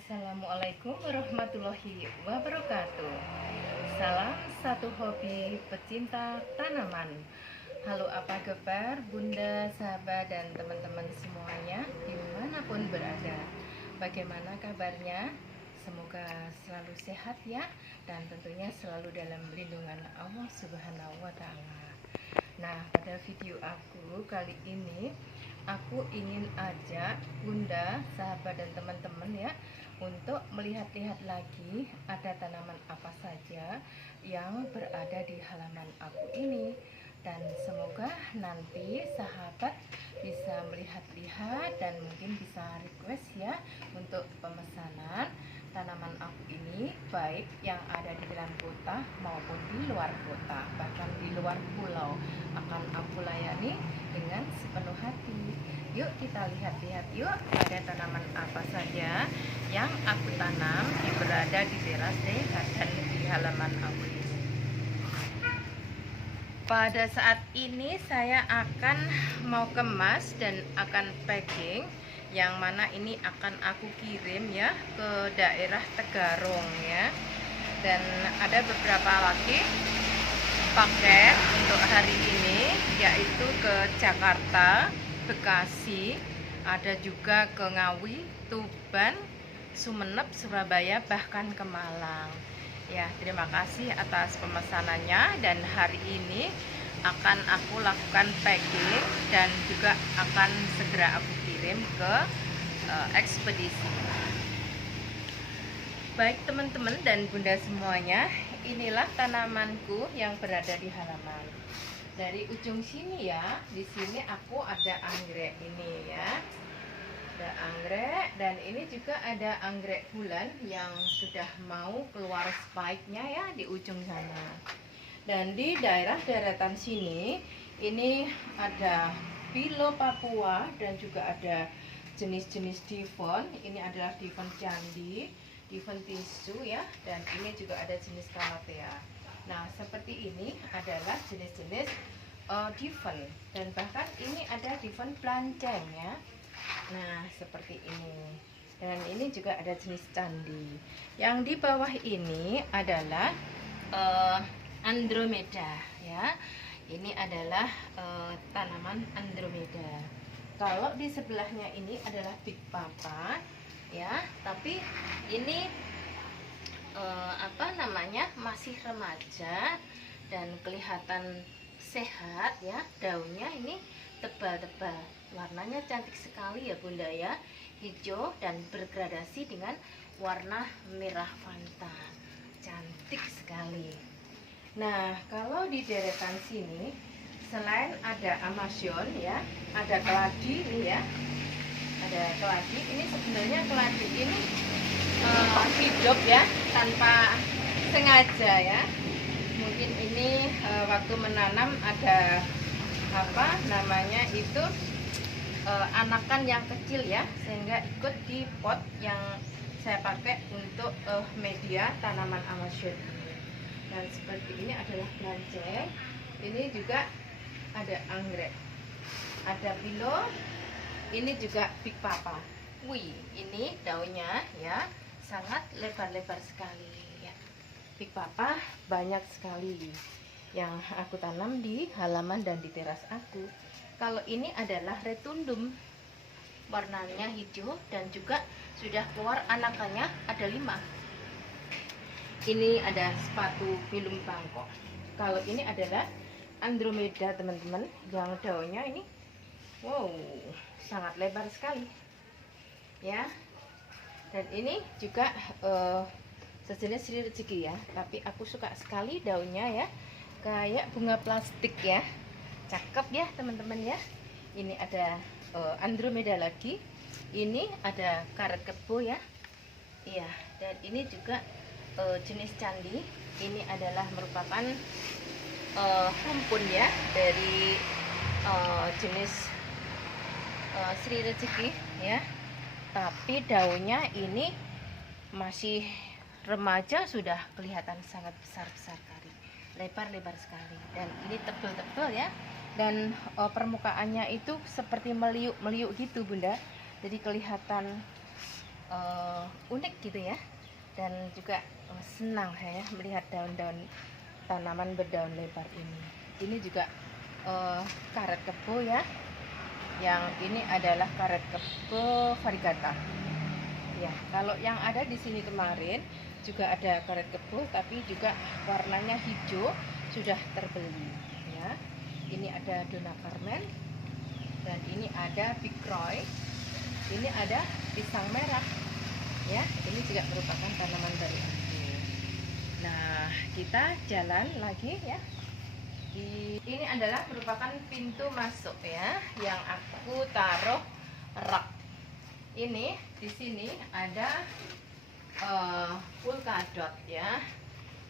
Assalamualaikum warahmatullahi wabarakatuh. Salam satu hobi pecinta tanaman. Halo, apa kabar Bunda, sahabat, dan teman-teman semuanya dimanapun berada. Bagaimana kabarnya? Semoga selalu sehat ya, dan tentunya selalu dalam lindungan Allah Subhanahu wa Ta'ala. Nah, pada video aku kali ini aku ingin ajak Bunda, sahabat, dan teman-teman ya untuk melihat-lihat lagi ada tanaman apa saja yang berada di halaman aku ini. Dan semoga nanti sahabat bisa melihat-lihat dan mungkin bisa request ya untuk pemesanan tanaman aku ini, baik yang ada di dalam kota maupun di luar kota, bahkan di luar pulau, akan aku layani dengan sepenuh hati. Yuk kita lihat-lihat yuk, ada tanaman apa saja yang aku tanam berada di teras dan di halaman aku ini. Pada saat ini saya akan mau kemas dan akan packing, yang mana ini akan aku kirim ya ke daerah Tegarong ya. Dan ada beberapa lagi paket untuk hari ini, yaitu ke Jakarta, Bekasi, ada juga ke Ngawi, Tuban, Sumeneb, Surabaya, bahkan ke Malang. Ya, terima kasih atas pemesanannya, dan hari ini akan aku lakukan packing dan juga akan segera aku kirim ke ekspedisi. Baik teman-teman dan Bunda semuanya, inilah tanamanku yang berada di halaman. Dari ujung sini ya, di sini aku ada anggrek ini ya. Ada anggrek, dan ini juga ada anggrek bulan yang sudah mau keluar spike-nya ya di ujung sana. Dan di daerah deretan sini ini ada Philo Papua dan juga ada jenis-jenis divon. Ini adalah divon candi, divon tisu ya, dan ini juga ada jenis calathea. Nah, seperti ini adalah jenis-jenis divon, dan bahkan ini ada divon planceng ya. Nah, seperti ini. Dan ini juga ada jenis candi. Yang di bawah ini adalah Andromeda ya. Ini adalah tanaman Andromeda. Kalau di sebelahnya ini adalah Big Papa ya, tapi ini masih remaja dan kelihatan sehat ya. Daunnya ini tebal-tebal, warnanya cantik sekali ya Bunda ya, hijau dan bergradasi dengan warna merah fanta, cantik sekali. Nah, kalau di deretan sini selain ada amasion ya, ada keladi nih ya, ada keladi. Ini sebenarnya keladi ini hidup ya tanpa sengaja ya. Mungkin ini waktu menanam ada anakan yang kecil ya, sehingga ikut di pot yang saya pakai untuk media tanaman amasion. Dan seperti ini adalah planceng. Ini juga ada anggrek, ada Philo, ini juga Big Papa. Wih, ini daunnya ya sangat lebar-lebar sekali ya. Big Papa banyak sekali yang aku tanam di halaman dan di teras aku. Kalau ini adalah retundum, warnanya hijau dan juga sudah keluar anakannya ada 5. Ini ada sepatu film Bangkok. Kalau ini adalah Andromeda teman-teman, yang daunnya ini wow sangat lebar sekali ya. Dan ini juga sejenis Sri Rezeki ya, tapi aku suka sekali daunnya ya, kayak bunga plastik ya, cakep ya teman-teman ya. Ini ada Andromeda lagi, ini ada karet kebo ya, iya. Dan ini juga jenis candi. Ini adalah merupakan rumpun ya dari jenis Sri Rezeki ya, tapi daunnya ini masih remaja, sudah kelihatan sangat besar-besar sekali, lebar-lebar sekali, dan ini tebal-tebal ya. Dan permukaannya itu seperti meliuk-meliuk gitu Bunda, jadi kelihatan unik gitu ya, dan juga senang saya melihat daun-daun tanaman berdaun lebar ini. Ini juga karet kebo ya, yang ini adalah karet kebo variegata ya. Kalau yang ada di sini kemarin juga ada karet kebo, tapi juga warnanya hijau, sudah terbeli ya. Ini ada Dona Carmen, dan ini ada Big Roy, ini ada pisang merah ya. Ini juga merupakan tanaman dari aku. Nah, kita jalan lagi ya. Ini adalah merupakan pintu masuk ya, yang aku taruh rak. Ini di sini ada polkadot ya,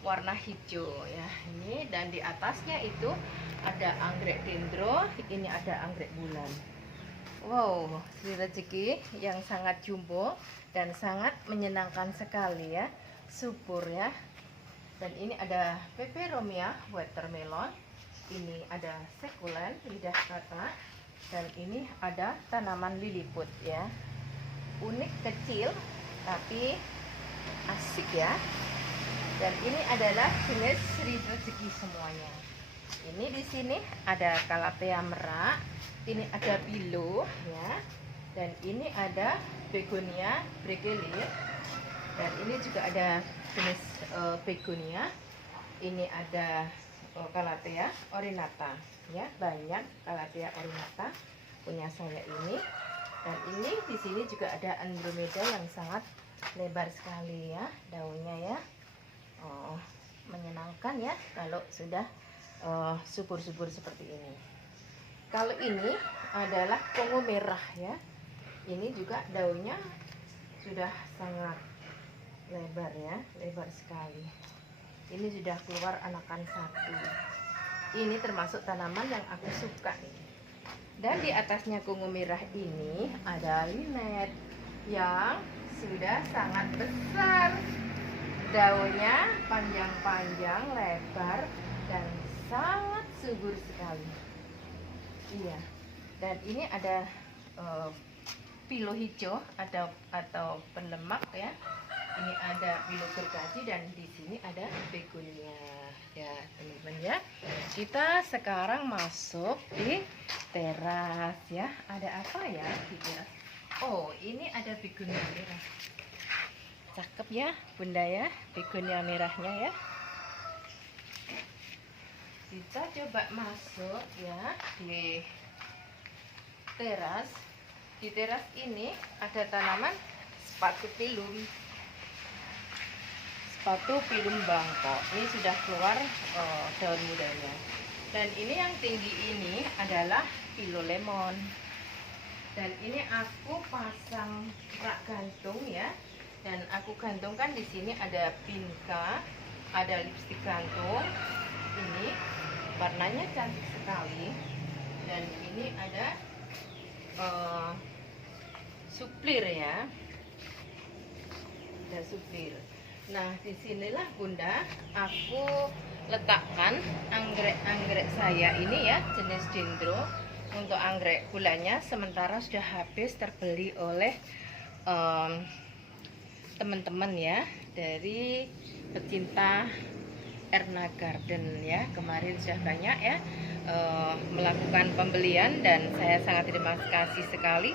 warna hijau ya. Ini, dan di atasnya itu ada anggrek dendro, ini ada anggrek bulan. Wow, rezeki yang sangat jumbo dan sangat menyenangkan sekali ya, subur ya. Dan ini ada peperomia watermelon, ini ada sekulen lidah kata, dan ini ada tanaman liliput ya. Unik, kecil tapi asik ya. Dan ini adalah jenis rezeki semuanya. Ini di sini ada calathea merak, ini ada bilo ya, dan ini ada begonia bregelir, dan ini juga ada jenis begonia. Ini ada calathea orinata ya, banyak calathea orinata punya saya ini. Dan ini di sini juga ada andromeda yang sangat lebar sekali ya daunnya ya. Menyenangkan ya kalau sudah subur-subur seperti ini. Kalau ini adalah kongo merah ya, ini juga daunnya sudah sangat lebar ya, lebar sekali. Ini sudah keluar anakan satu. Ini termasuk tanaman yang aku suka nih. Dan di atasnya kongo merah ini ada linet yang sudah sangat besar. Daunnya panjang-panjang, lebar, dan sangat subur sekali. Iya. Dan ini ada pilo hijau atau penlemak ya. Ini ada pilo gergaji, dan di sini ada begonia ya teman-teman ya. Kita sekarang masuk di teras ya. Ada apa ya di teras? Oh, ini ada begonia merah. Cakep ya bunda ya, begonia merahnya ya. Kita coba masuk ya di teras. Di teras ini ada tanaman sepatu pilum. Sepatu pilum bangkok. Ini sudah keluar daun mudanya. Dan ini yang tinggi ini adalah pilo lemon. Dan ini aku pasang rak gantung ya. Dan aku gantungkan di sini ada pinka, ada lipstik gantung. Ini warnanya cantik sekali. Dan ini ada suplir ya. Ada suplir. Nah, disinilah bunda aku letakkan anggrek-anggrek saya ini ya, jenis dendro. Untuk anggrek bulannya sementara sudah habis terbeli oleh teman-teman ya dari pecinta Erna Garden ya. Kemarin sudah banyak ya melakukan pembelian, dan saya sangat terima kasih sekali.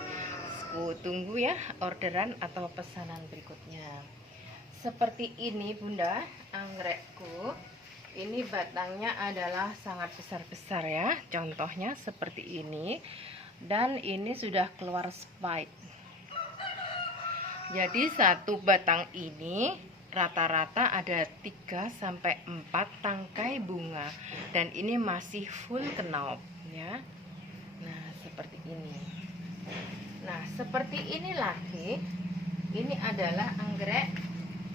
Aku tunggu ya orderan atau pesanan berikutnya. Seperti ini bunda anggrekku. Ini batangnya adalah sangat besar-besar ya. Contohnya seperti ini. Dan ini sudah keluar spike. Jadi satu batang ini rata-rata ada 3-4 tangkai bunga. Dan ini masih full kenop ya. Nah seperti ini. Nah seperti ini lagi. Ini adalah anggrek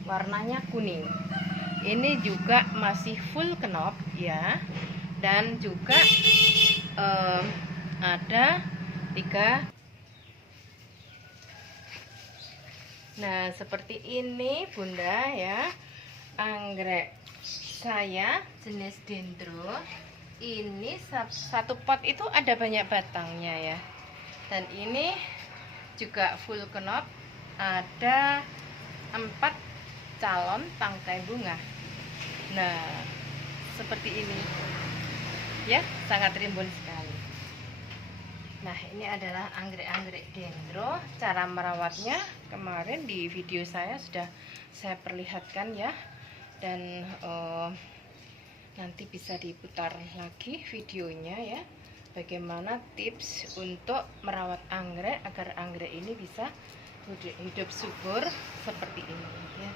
warnanya kuning. Ini juga masih full kenop ya. Dan juga ada 3. Nah seperti ini bunda ya anggrek saya jenis dendro. Ini satu pot itu ada banyak batangnya ya. Dan ini juga full kenop. ada 4 calon tangkai bunga. Nah, seperti ini ya, sangat rimbun sekali. Nah, ini adalah anggrek-anggrek dendro. Cara merawatnya kemarin di video saya sudah saya perlihatkan ya, dan nanti bisa diputar lagi videonya ya, bagaimana tips untuk merawat anggrek agar anggrek ini bisa hidup subur seperti ini ya.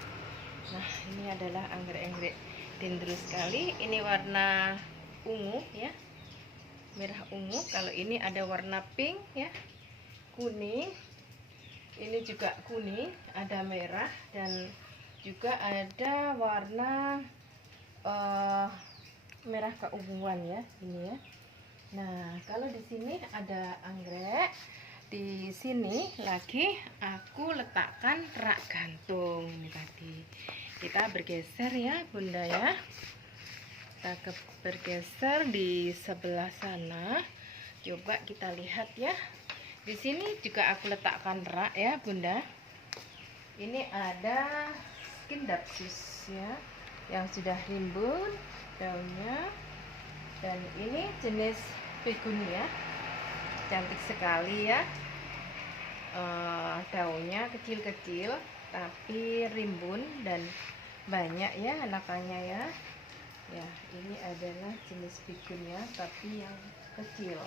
Nah, ini adalah anggrek-anggrek dendro sekali. Ini warna ungu ya, merah ungu. Kalau ini ada warna pink ya, kuning. Ini juga kuning, ada merah, dan juga ada warna merah keunguan ya, ini ya. Nah, kalau di sini ada anggrek, di sini lagi aku letakkan rak gantung tadi. Kita bergeser ya Bunda ya. Kita bergeser di sebelah sana. Coba kita lihat ya. Di sini juga aku letakkan rak ya Bunda. Ini ada Skindapsus ya, yang sudah rimbun daunnya. Dan ini jenis begonia, cantik sekali ya. Daunnya kecil-kecil tapi rimbun dan banyak ya anakannya ya. Ya, ini adalah jenis begonia tapi yang kecil.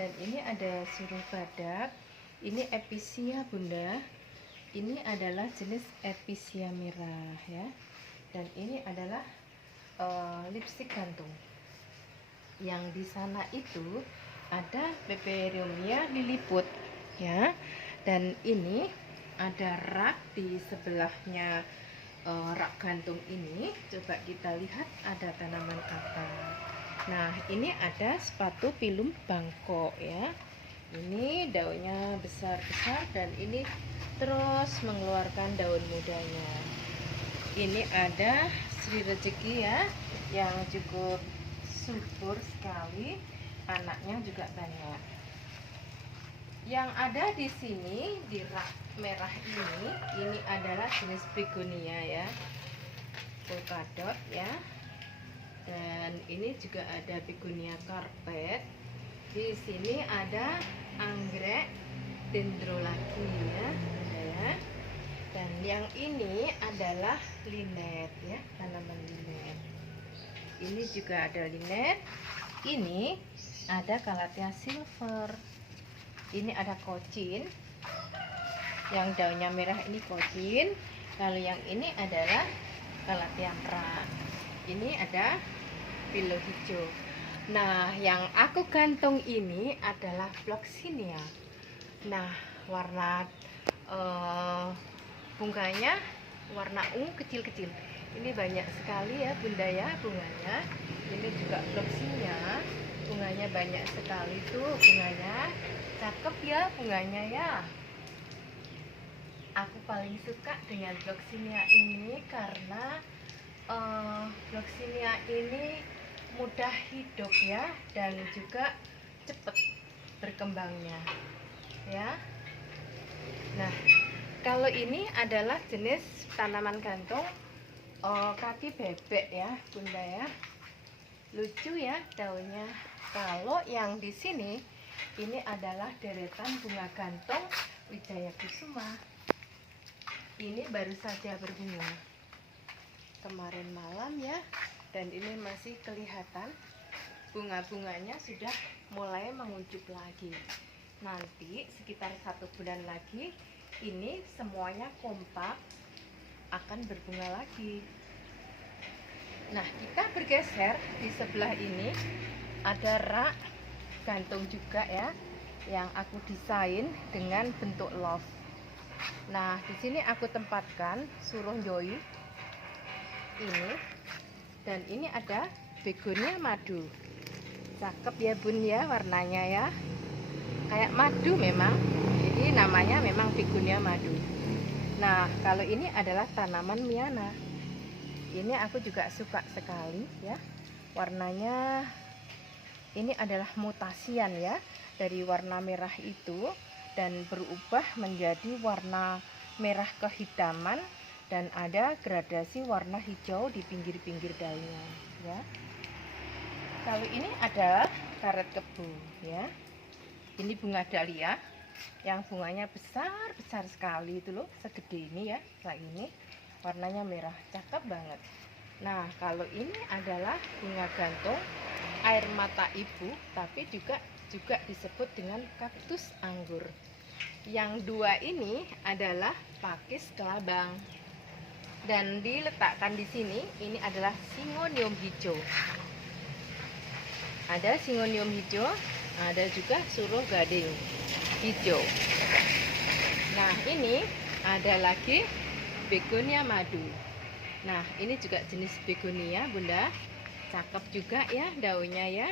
Dan ini ada suruh badak. Ini episia Bunda. Ini adalah jenis episia merah ya. Dan ini adalah lipstick gantung. Yang di sana itu ada peperomia liliput ya. Dan ini ada rak di sebelahnya rak gantung ini. Coba kita lihat ada tanaman apa. Nah, ini ada sepatu pilum Bangkok ya. Ini daunnya besar-besar dan ini terus mengeluarkan daun mudanya. Ini ada Sri Rezeki ya, yang cukup subur sekali, anaknya juga banyak. Yang ada di sini di rak merah ini adalah jenis begonia ya, polkadot ya. Dan ini juga ada begonia karpet. Di sini ada anggrek dendro lagi ya, ya. Dan yang ini adalah linet ya, tanaman linet. Ini juga ada linet. Ini ada calathea silver. Ini ada kocin, yang daunnya merah ini kocin. Kalau yang ini adalah calathea merah. Ini ada pilau hijau. Nah, yang aku gantung ini adalah Gloxinia. Nah, warna bunganya warna ungu kecil-kecil. Ini banyak sekali ya Bunda ya bunganya. Ini juga Gloxinia. Bunganya banyak sekali tuh bunganya. Cakep ya bunganya ya. Aku paling suka dengan Gloxinia ini karena Gloxinia ini mudah hidup ya, dan juga cepat berkembangnya ya. Nah, kalau ini adalah jenis tanaman gantung kaki bebek ya Bunda ya. Lucu ya daunnya. Kalau yang di sini ini adalah deretan bunga gantung Wijaya Kusuma. Ini baru saja berbunga kemarin malam ya, dan ini masih kelihatan bunga-bunganya sudah mulai menguncup lagi. Nanti sekitar 1 bulan lagi ini semuanya kompak akan berbunga lagi. Nah, kita bergeser di sebelah ini ada rak gantung juga ya, yang aku desain dengan bentuk love. Nah, di sini aku tempatkan suruh joy ini, dan ini ada begonia madu. Cakep ya Bun ya warnanya ya, kayak madu memang. Jadi namanya memang begonia madu. Nah, kalau ini adalah tanaman miana. Ini aku juga suka sekali ya, warnanya ini adalah mutasian ya, dari warna merah itu dan berubah menjadi warna merah kehitaman dan ada gradasi warna hijau di pinggir-pinggir daunnya ya. Kalau ini ada karet kebo ya. Ini bunga dahlia yang bunganya besar sekali itu loh, segede ini ya, kayak ini. Warnanya merah, cakep banget. Nah, kalau ini adalah bunga gantung air mata ibu, tapi juga disebut dengan kaktus anggur. Yang dua ini adalah pakis kelabang. Dan diletakkan di sini, ini adalah Syngonium hijau. Ada Syngonium hijau, ada juga suruh gading hijau. Nah, ini ada lagi begonia madu. Nah, ini juga jenis begonia, Bunda. Cakep juga ya daunnya ya.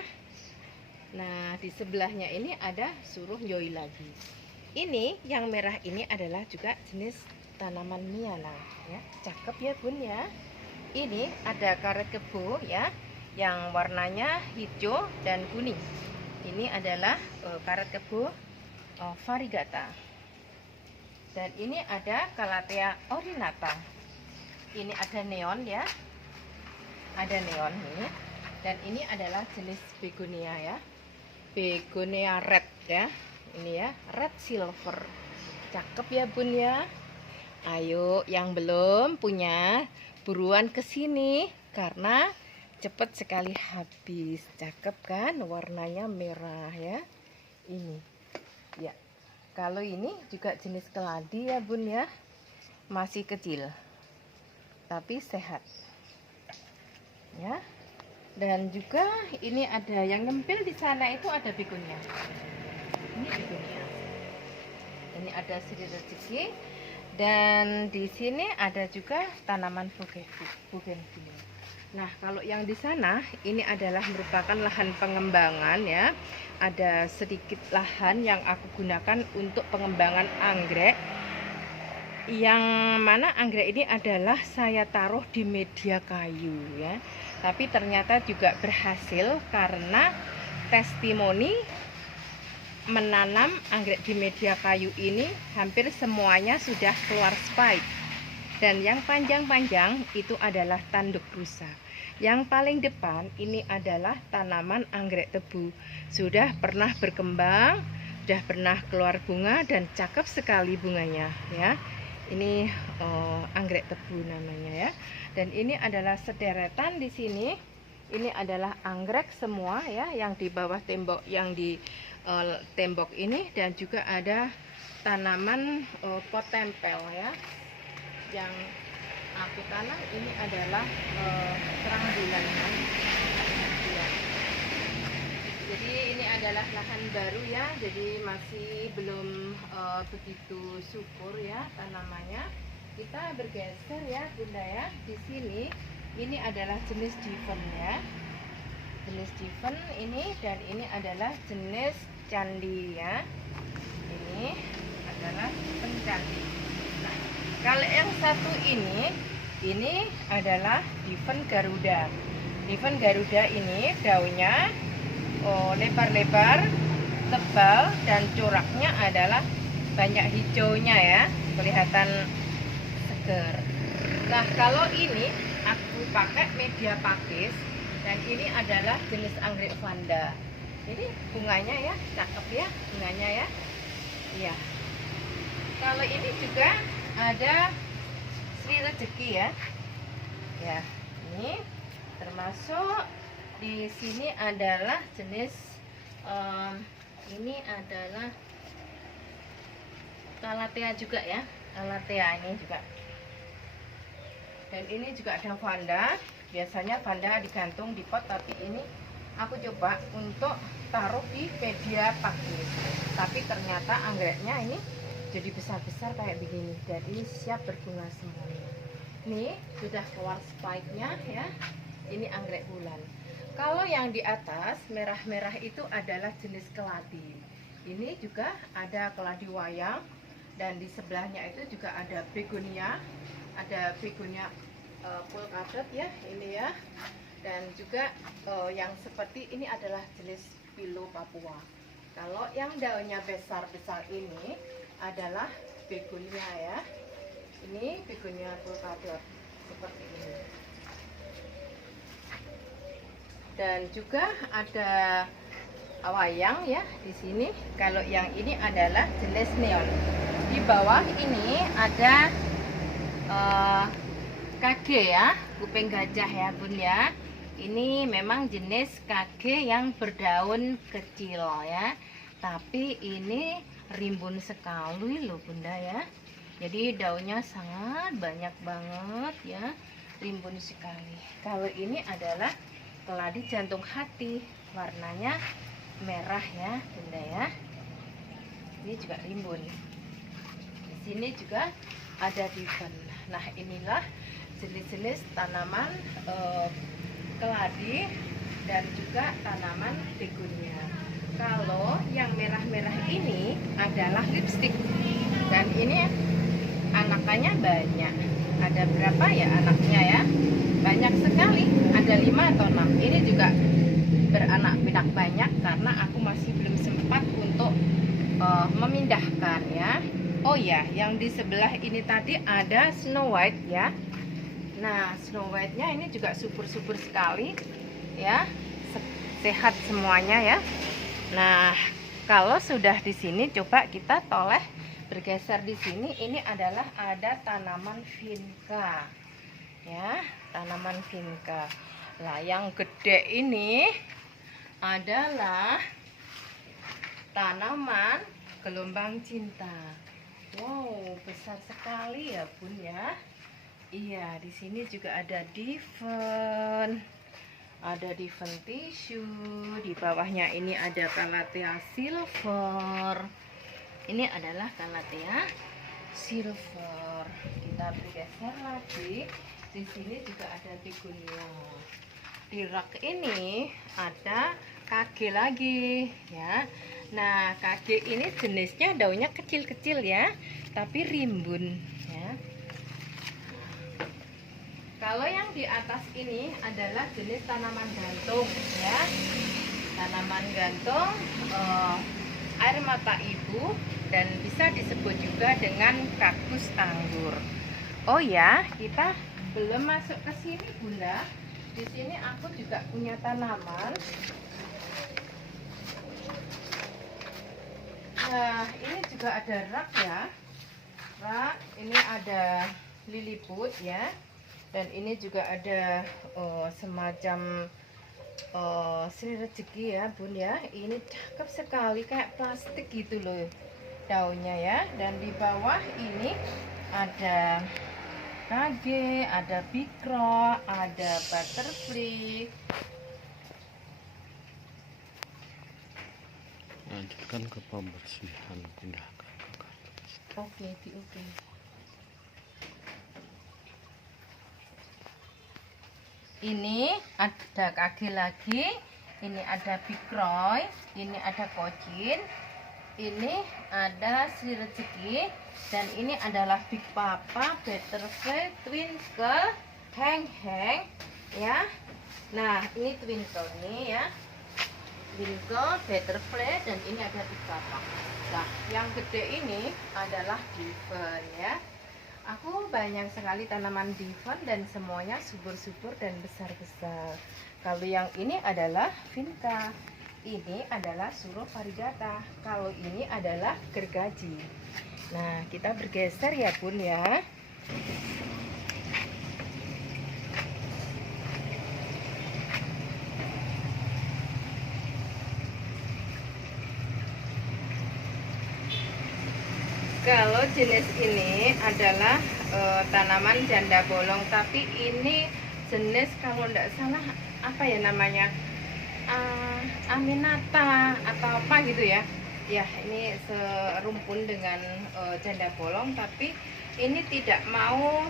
Nah, di sebelahnya ini ada suruh yoi lagi. Ini yang merah ini adalah juga jenis tanaman miana ya. Cakep ya, Bun ya. Ini ada karet kebo ya, yang warnanya hijau dan kuning. Ini adalah karet kebo variegata. Dan ini ada Calathea orinata. Ini ada neon ya. Ada neon ini. Dan ini adalah jenis begonia ya. Begonia red ya. Ini ya, red silver. Cakep ya, Bun ya. Ayo yang belum punya buruan ke sini karena cepet sekali habis. Cakep kan, warnanya merah ya. Ini ya, kalau ini juga jenis keladi ya, Bun ya. Masih kecil tapi sehat ya. Dan juga ini ada yang ngempil di sana, itu ada begonia. Ini begonia. Ini ada Sri Rezeki. Dan di sini ada juga tanaman bougainvillea. Nah, kalau yang di sana ini adalah merupakan lahan pengembangan ya. Ada sedikit lahan yang aku gunakan untuk pengembangan anggrek. Yang mana anggrek ini adalah saya taruh di media kayu ya. Tapi ternyata juga berhasil karena testimoni menanam anggrek di media kayu ini hampir semuanya sudah keluar spike. Dan yang panjang-panjang itu adalah tanduk rusa. Yang paling depan ini adalah tanaman anggrek tebu. Sudah pernah berkembang, sudah pernah keluar bunga dan cakep sekali bunganya ya. Ini anggrek tebu namanya ya. Dan ini adalah sederetan di sini. Ini adalah anggrek semua ya, yang di bawah tembok, yang di tembok ini. Dan juga ada tanaman pot tempel ya, yang aku tanam. Ini adalah terang bulan kan ya. Jadi ini adalah lahan baru ya, jadi masih belum begitu subur ya tanamannya. Kita bergeser ya, Bunda ya. Di sini ini adalah jenis Diven ya, jenis Diven ini. Dan ini adalah jenis candi ya. Ini adalah pencandi. Nah, kalau yang satu ini adalah Diven Garuda. Diven Garuda ini daunnya lebar-lebar, tebal, dan coraknya adalah banyak hijaunya ya, kelihatan seger. Nah, kalau ini aku pakai media pakis, dan ini adalah jenis anggrek vanda. Jadi bunganya ya cakep ya, bunganya ya. Iya. Kalau ini juga ada Sri Rezeki ya. Ya, ini termasuk di sini adalah jenis ini adalah Calathea juga ya. Calathea ini juga. Dan ini juga ada vanda. Biasanya vanda digantung di pot, tapi ini aku coba untuk taruh di media pakis. Tapi ternyata anggreknya ini jadi besar-besar kayak begini, dan ini siap berbunga semuanya. Ini sudah keluar spike-nya ya. Ini anggrek bulan. Kalau yang di atas merah-merah itu adalah jenis keladi. Ini juga ada keladi wayang, dan di sebelahnya itu juga ada begonia, ada begonia polkadot ya, ini ya. Dan juga yang seperti ini adalah jenis Philo Papua. Kalau yang daunnya besar-besar ini adalah begonia ya. begonia polkadot seperti ini. Dan juga ada wayang ya di sini. Kalau yang ini adalah jenis neon. Di bawah ini ada kage ya, kuping gajah ya bun ya. Ini memang jenis kage yang berdaun kecil ya. Tapi ini rimbun sekali loh bunda ya. Jadi daunnya sangat banyak banget ya, rimbun sekali. Kalau ini adalah keladi jantung hati, warnanya merah ya bunda ya. Ini juga rimbun. Di sini juga ada diven. Nah inilah jenis-jenis tanaman keladi dan juga tanaman begonia. Kalau yang merah-merah ini adalah lipstick, dan ini anakannya banyak. Ada berapa ya anaknya ya? Banyak sekali, ada 5 atau 6. Ini juga beranak pinak banyak karena aku masih belum sempat untuk memindahkan ya. Oh ya, yang di sebelah ini tadi ada Snow White ya. Nah, Snow White-nya ini juga subur-subur sekali ya. Sehat semuanya ya. Nah, kalau sudah di sini coba kita toleh bergeser di sini. Ini adalah ada tanaman vinca. Ya, tanaman vinca. Lah, yang gede ini adalah tanaman gelombang cinta. Wow, besar sekali ya, Bun ya. Iya, di sini juga ada diven. Ada diven tissue. Di bawahnya ini ada calathea silver. Ini adalah calathea silver. Kita bergeser lagi. Di sini juga ada begonia. Di rak ini ada kage lagi ya. Nah, kage ini jenisnya daunnya kecil-kecil ya, tapi rimbun ya. Kalau yang di atas ini adalah jenis tanaman gantung ya. Tanaman gantung air mata ibu, dan bisa disebut juga dengan kaktus anggur. Oh ya, kita belum masuk ke sini bunda. Di sini aku juga punya tanaman. Nah, ini juga ada rak ya. Rak, ini ada liliput ya. Dan ini juga ada semacam Sri Rezeki ya bun ya. Ini cakep sekali, kayak plastik gitu loh daunnya ya. Dan di bawah ini ada kage, ada bikro, ada butterfly. Lanjutkan ke pembersihan, pindahkan ke kardus. Oke. Ini ada kage lagi, ini ada bikroy, ini ada kocin, ini ada Sri Rezeki, dan ini adalah Big Papa, Butterfly, Twinkle, Hang ya. Nah, ini Twinkle nih ya. Twinkle, Butterfly, dan ini ada Big Papa. Nah, yang gede ini adalah diven ya. Aku banyak sekali tanaman diven dan semuanya subur-subur dan besar-besar. Kalau yang ini adalah vinca. Ini adalah suruh variegata. Kalau ini adalah gergaji. Nah, kita bergeser ya bun ya. Kalau jenis ini adalah tanaman janda bolong, tapi ini jenis kalau tidak salah apa ya namanya, Aminata atau apa gitu ya. Ya, ini serumpun dengan janda bolong, tapi ini tidak mau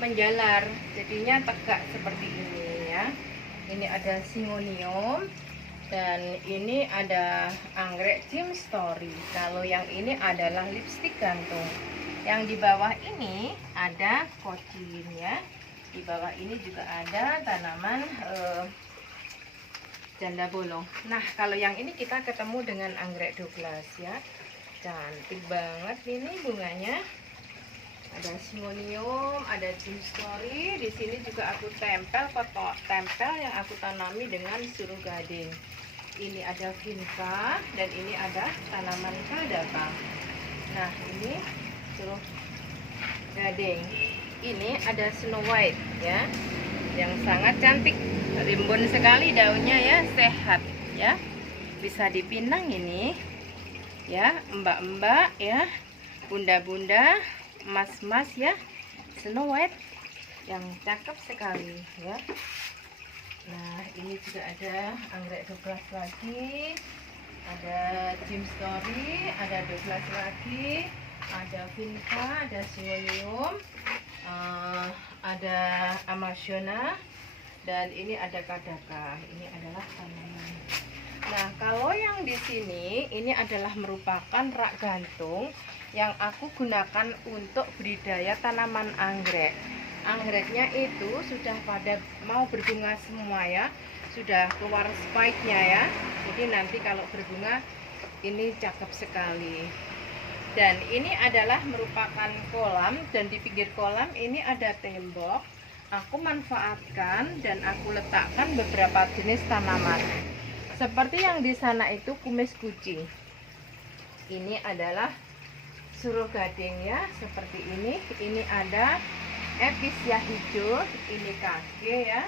menjalar, jadinya tegak seperti ini ya. Ini ada Syngonium. Dan ini ada anggrek Jim Story. Kalau yang ini adalah lipstick gantung. Yang di bawah ini ada kocin ya. Di bawah ini juga ada tanaman janda bolong. Nah, kalau yang ini kita ketemu dengan anggrek Douglas ya. Cantik banget ini bunganya. ada Syngonium, ada Jim Story. Di sini juga aku tempel tempel yang aku tanami dengan suruh gading. Ini ada Vinca dan ini ada tanaman kadapa. Nah, ini suruh gading. Ini ada Snow White ya, yang sangat cantik, rimbun sekali daunnya ya, sehat ya, bisa dipinang ini ya, mbak-mbak ya, bunda-bunda, mas-mas ya, Snow White yang cakep sekali ya. Nah, ini juga ada anggrek Douglas lagi, ada Jim Story, ada Douglas lagi, ada Vinca, ada Syngonium, ada Amazona, dan ini ada Kadaka. Ini adalah tanaman. Nah, kalau yang di sini ini adalah merupakan rak gantung yang aku gunakan untuk budidaya tanaman anggrek. Anggreknya itu sudah pada mau berbunga semua ya, sudah keluar spike-nya ya. Jadi nanti kalau berbunga ini cakep sekali. Dan ini adalah merupakan kolam, dan di pinggir kolam ini ada tembok. Aku manfaatkan dan aku letakkan beberapa jenis tanaman. Seperti yang di sana itu kumis kucing. Ini adalah suruh gading ya, seperti ini. Ini ada episia hijau, ini kage ya.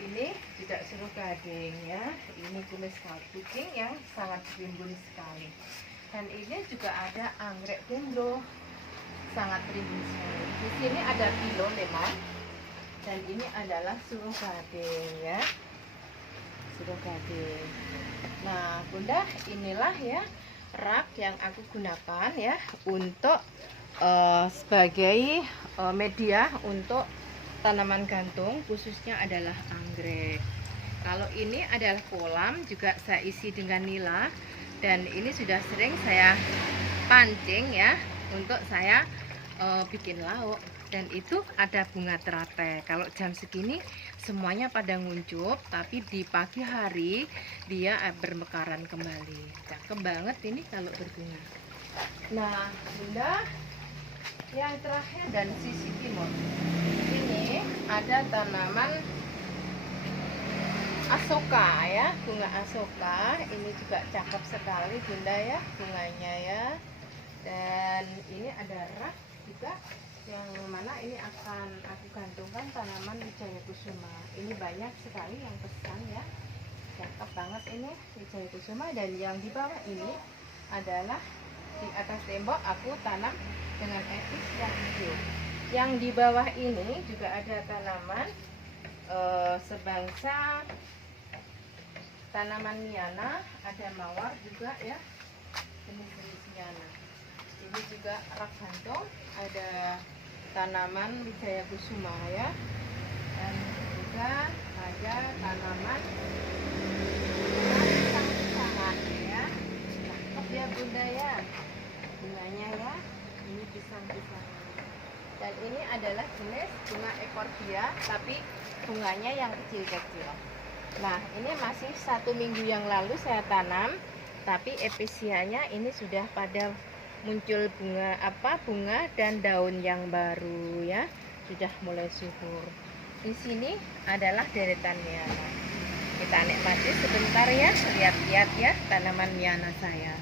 Ini juga suruh gading ya. Ini kumis kucing yang sangat rimbun sekali. Dan ini juga ada anggrek dendro, sangat rimbun sekali. Di sini ada pilo lemon, dan ini adalah suruh gading ya, suruh gading. Nah, Bunda, inilah ya rak yang aku gunakan ya untuk sebagai media untuk tanaman gantung, khususnya adalah anggrek. Kalau ini adalah kolam, juga saya isi dengan nila, dan ini sudah sering saya pancing ya untuk saya bikin lauk. Dan itu ada bunga teratai. Kalau jam segini semuanya pada nguncup, tapi di pagi hari dia bermekaran kembali. Cakep banget ini kalau berbunga. Nah, Bunda, yang terakhir dan sisi timur ini ada tanaman asoka ya, bunga asoka. Ini juga cakep sekali Bunda ya, bunganya ya. Dan ini ada rak juga, yang mana ini akan aku gantungkan tanaman Wijaya Kusuma. Ini banyak sekali yang pesan ya, cakep banget ini Wijaya Kusuma. Dan yang di bawah ini adalah di atas tembok aku tanam dengan episia hijau. Yang di bawah ini juga ada tanaman sebangsa tanaman miana, ada mawar juga ya, jenis-jenis miana. Ini juga rak gantung, ada tanaman Wijaya Kusuma ya, dan juga ada tanaman pisang-pisangan ya. Cakep ya Bunda ya, bunganya ya, ini pisang-pisangan. Dan ini adalah jenis bunga ekordia, tapi bunganya yang kecil-kecil. Nah, ini masih 1 minggu yang lalu saya tanam, tapi episianya ini sudah pada muncul bunga dan daun yang baru ya, sudah mulai subur. Di sini adalah deretan miana. Kita nikmati sebentar ya, lihat-lihat ya tanaman miana saya.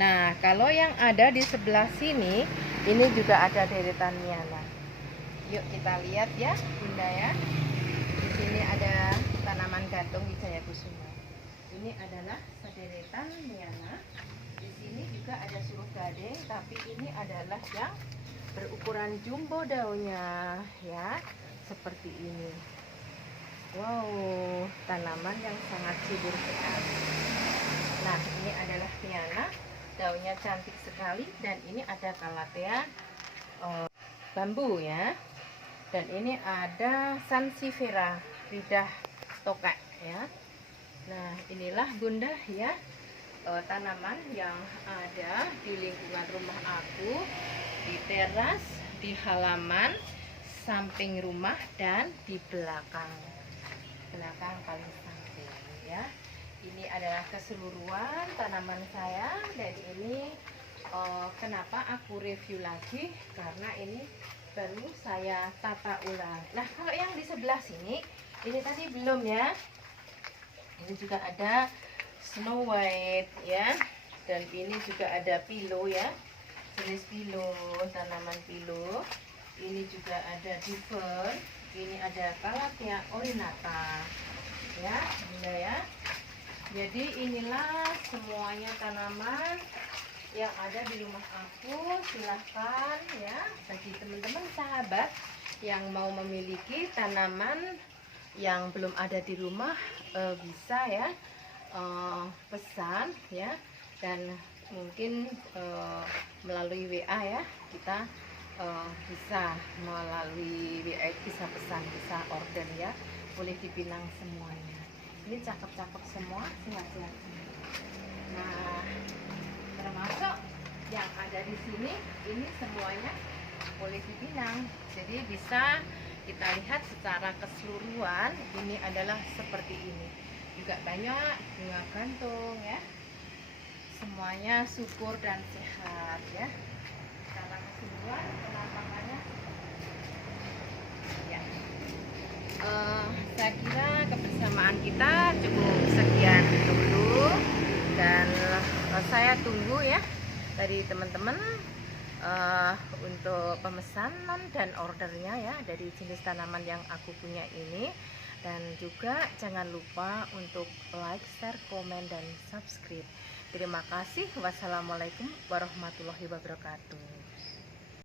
Nah, kalau yang ada di sebelah sini, ini juga ada deretan miana. Yuk kita lihat ya Bunda ya. Di sini ada tanaman gantung Wijaya Kusuma. Ini adalah sederetan miana. Di sini juga ada suruh gading, tapi ini adalah yang berukuran jumbo daunnya ya, seperti ini. Wow, tanaman yang sangat subur sekali. Nah, ini adalah miana, daunnya cantik sekali, dan ini ada calathea bambu ya. Dan ini ada sansevieria lidah tokek ya. Nah, inilah Bunda ya, tanaman yang ada di lingkungan rumah aku, di teras, di halaman, samping rumah, dan di belakang paling samping ya. Ini adalah keseluruhan tanaman saya, dan ini kenapa aku review lagi, karena ini baru saya tata ulang. Nah, kalau yang di sebelah sini ini tadi belum ya. Ini juga ada Snow White ya, dan ini juga ada pilo ya, jenis pilo, tanaman pilo. Ini juga ada Dufern, ini ada Calathea orinata ya, bunda ya. Jadi inilah semuanya tanaman yang ada di rumah aku. Silahkan ya, bagi teman-teman sahabat yang mau memiliki tanaman yang belum ada di rumah, bisa ya pesan ya, dan mungkin melalui WA ya, kita bisa melalui WA, bisa pesan, bisa order ya, boleh dipinang semuanya. Ini cakep-cakep semua, sehat-sehat. Nah, termasuk yang ada di sini, ini semuanya boleh dipinang. Jadi bisa kita lihat secara keseluruhan, ini adalah seperti ini. Juga banyak bunga gantung ya. Semuanya subur dan sehat ya. Secara keseluruhan penampakannya ya. Saya kira kebersamaan kita cukup sekian dulu, dan saya tunggu ya dari teman-teman untuk pemesanan dan ordernya ya, dari jenis tanaman yang aku punya ini. Dan juga jangan lupa untuk like, share, komen, dan subscribe. Terima kasih. Wassalamualaikum warahmatullahi wabarakatuh.